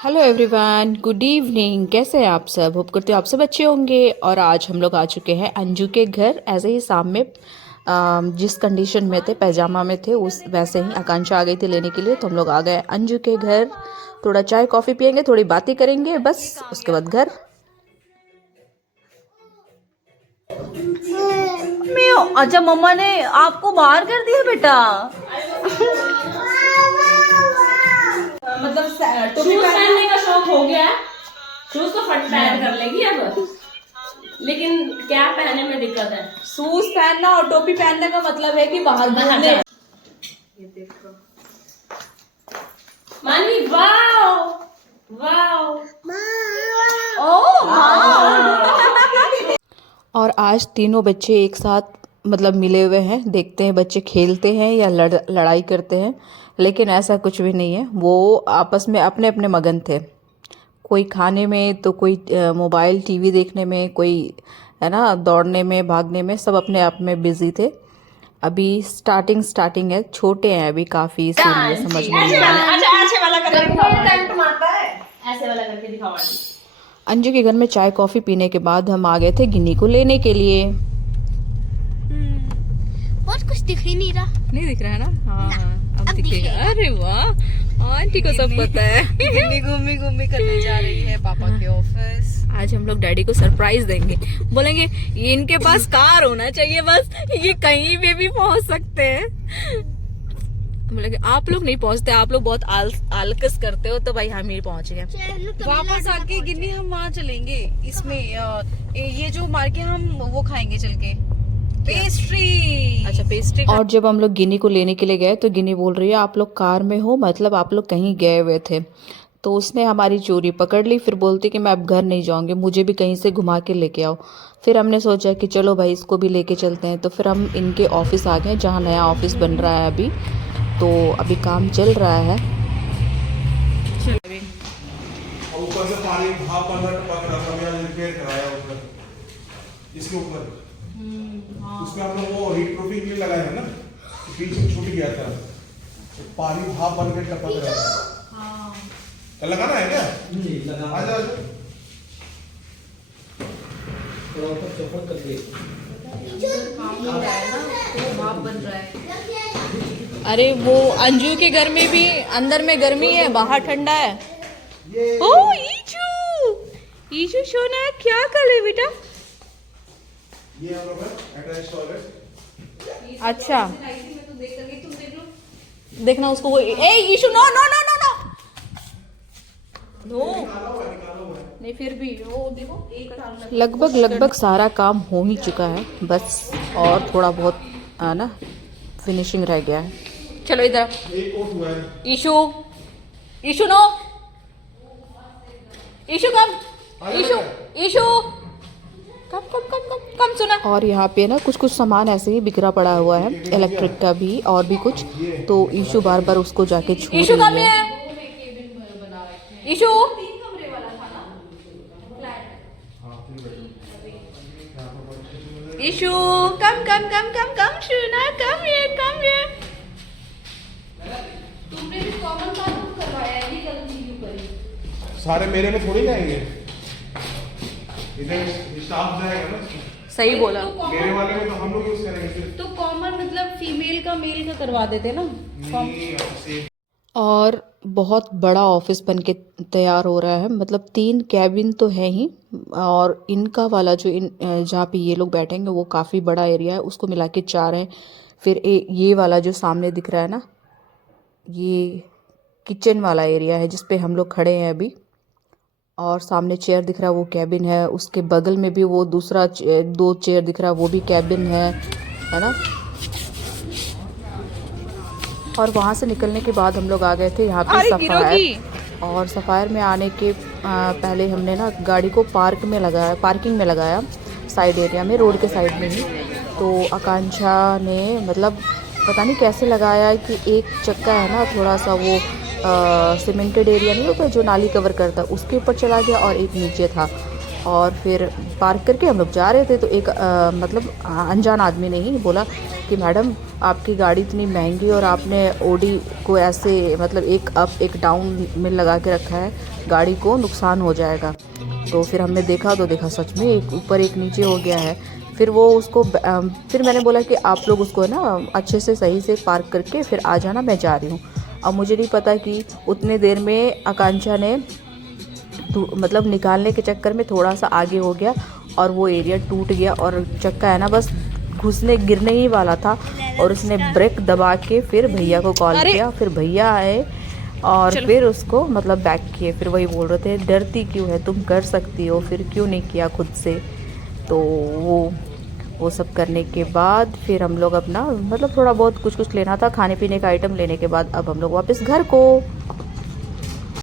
Hello everyone, good evening. कैसे हैं आप सब? होप करते हो आप सब अच्छे होंगे। और आज हम लोग आ चुके हैं अंजू के घर। ऐसे ही शाम में जिस कंडीशन में थे, पैजामा में थे, उस वैसे ही आकांक्षा आ गई थी लेने के लिए। तो हम लोग आ गए अंजू के घर। थोड़ा चाय कॉफ़ी पियेंगे, थोड़ी बातें करेंगे, बस उसके बाद घर। अच्छा, मम्मा ने आपको बाहर कर दिया बेटा। मतलब शूज पहनने का शौक हो गया है। शूज तो फट पहन कर लेगी अब, लेकिन क्या पहनने में दिक्कत है। शूज पहनना और टोपी पहनने का मतलब है कि बाहर घूमने। ये देखो मानी, वाओ वाओ, और आज तीनों बच्चे एक साथ मतलब मिले हुए हैं। देखते हैं बच्चे खेलते हैं या लड़ाई करते हैं, लेकिन ऐसा कुछ भी नहीं है। वो आपस में अपने अपने मगन थे। कोई खाने में तो कोई मोबाइल टीवी देखने में, कोई है ना दौड़ने में भागने में, सब अपने आप में बिजी थे। अभी स्टार्टिंग है, छोटे हैं अभी काफ़ी, इसीलिए समझ में नहीं आ रहा। ऐसे वाला करके दिखाओ, ऐसे वाला करके दिखाओ। अंजू के घर में चाय कॉफ़ी पीने के बाद हम आ गए थे गिन्नी को लेने के लिए। बहुत कुछ दिख ही नहीं रहा। नहीं दिख रहा है ना? हाँ, अब दिखेगा। अरे वाह, आंटी को सब पता है। गिन्नी घूमी करने जा रही है पापा के ऑफिस। आज हम लोग डैडी को सरप्राइज देंगे। बोलेंगे ये इनके पास कार होना चाहिए, बस ये कहीं पे भी पहुंच सकते हैं। बोलेंगे आप लोग नहीं पहुंचते, आप लोग बहुत आलकस करते हो, तो भाई हम ही पहुंच गए। वापस आके गिन्नी हम वहाँ चलेंगे। इसमें ये जो मार्केट हम वो खाएंगे चल के, पेस्ट्री। अच्छा, पेस्ट्री। और जब हम लोग गिनी को लेने के लिए गए तो गिनी बोल रही है आप लोग कार में हो, मतलब आप लोग कहीं गए हुए थे। तो उसने हमारी चोरी पकड़ ली। फिर बोलती कि मैं अब घर नहीं जाऊंगी, मुझे भी कहीं से घुमा के लेके आओ। फिर हमने सोचा कि चलो भाई इसको भी लेके चलते हैं। तो फिर हम इनके ऑफिस आ गए, जहाँ नया ऑफिस बन रहा है अभी। तो अभी काम चल रहा है। ऊपर से पानी भाप बंदा टपक रहा था, मैंने रिपेयर कराया ऊपर, इसके ऊपर। उसमें हम लोग वो हीट प्रूफिंग के लिए लगाए हैं ना, तो बीच में छूट गया था, तो पानी भाप बन के टपक रहा था। क्या लगाना है क्या? आ जाओ थोड़ा ऊपर चौपट कर दे। अरे वो अंजू के घर में भी अंदर में गर्मी है, बाहर ठंडा है। ओ ईशू सोना, क्या कर ले बेटा? ये हम लोग अटैच टॉयलेट। अच्छा, देखना उसको। वो ए issue, no no no no no no, नहीं फिर भी वो देखो। लगभग सारा काम हो ही चुका है, बस और थोड़ा बहुत ना फिनिशिंग रह गया है। चलो इधर। एक कोट हुआ है। ईशू नो, ईशू कम, ईशू कम सुना। और यहाँ पे ना कुछ सामान ऐसे ही बिखरा पड़ा हुआ है, इलेक्ट्रिक का भी और भी कुछ। तो ईशू बार बार उसको जाके छू रही है। ईशू ईशू कम सुना, कम ये। तुमने भी कॉमन बाथरूम करवाया है, ये गलती क्यों करी? सारे मेरे में थोड़ी जाएंगे, इधर स्टाफ जाएगा ना। सही बोला। मेरे वाले में तो हम लोग यूज करेंगे सिर्फ। तो कॉमन मतलब फीमेल का मेल का करवा देते ना। नहीं, ऐसे और बहुत बड़ा ऑफिस बन के तैयार हो रहा है, मतलब 3 कैबिन तो है ही। और इनका वाला जो जहाँ पे ये लोग बैठेंगे वो काफ़ी बड़ा एरिया है, उसको मिला के 4 है। फिर ये वाला जो सामने दिख रहा है ना, ये किचन वाला एरिया है जिस पे हम लोग खड़े हैं अभी। और सामने चेयर दिख रहा है, वो कैबिन है। उसके बगल में भी वो दूसरा 2 चेयर दिख रहा है, वो भी कैबिन है ना। और वहाँ से निकलने के बाद हम लोग आ गए थे यहाँ पे सफायर। और सफायर में आने के पहले हमने ना गाड़ी को पार्किंग में लगाया, साइड एरिया में, रोड के साइड में ही। तो आकांक्षा ने मतलब पता नहीं कैसे लगाया कि एक चक्का है ना थोड़ा सा वो सीमेंटेड एरिया नहीं होता जो नाली कवर करता, उसके ऊपर चला गया और एक नीचे था। और फिर पार्क करके हम लोग जा रहे थे तो एक मतलब अनजान आदमी ने ही बोला कि मैडम आपकी गाड़ी इतनी महंगी और आपने ओडी को ऐसे मतलब एक अप एक डाउन में लगा के रखा है, गाड़ी को नुकसान हो जाएगा। तो फिर हमने देखा तो देखा सच में एक ऊपर एक नीचे हो गया है। फिर वो उसको फिर मैंने बोला कि आप लोग उसको ना अच्छे से सही से पार्क करके फिर आ जाना, मैं जा रही हूँ। अब मुझे नहीं पता कि उतने देर में आकांक्षा ने मतलब निकालने के चक्कर में थोड़ा सा आगे हो गया और वो एरिया टूट गया और चक्का है ना बस घुसने गिरने ही वाला था। और उसने ब्रेक दबा के फिर भैया को कॉल किया, फिर भैया आए और फिर उसको मतलब बैक किए। फिर वही बोल रहे थे डरती क्यों है, तुम कर सकती हो, फिर क्यों नहीं किया खुद से। तो वो सब करने के बाद फिर हम लोग अपना मतलब थोड़ा बहुत कुछ लेना था खाने पीने का आइटम लेने के बाद अब हम लोग वापस घर को।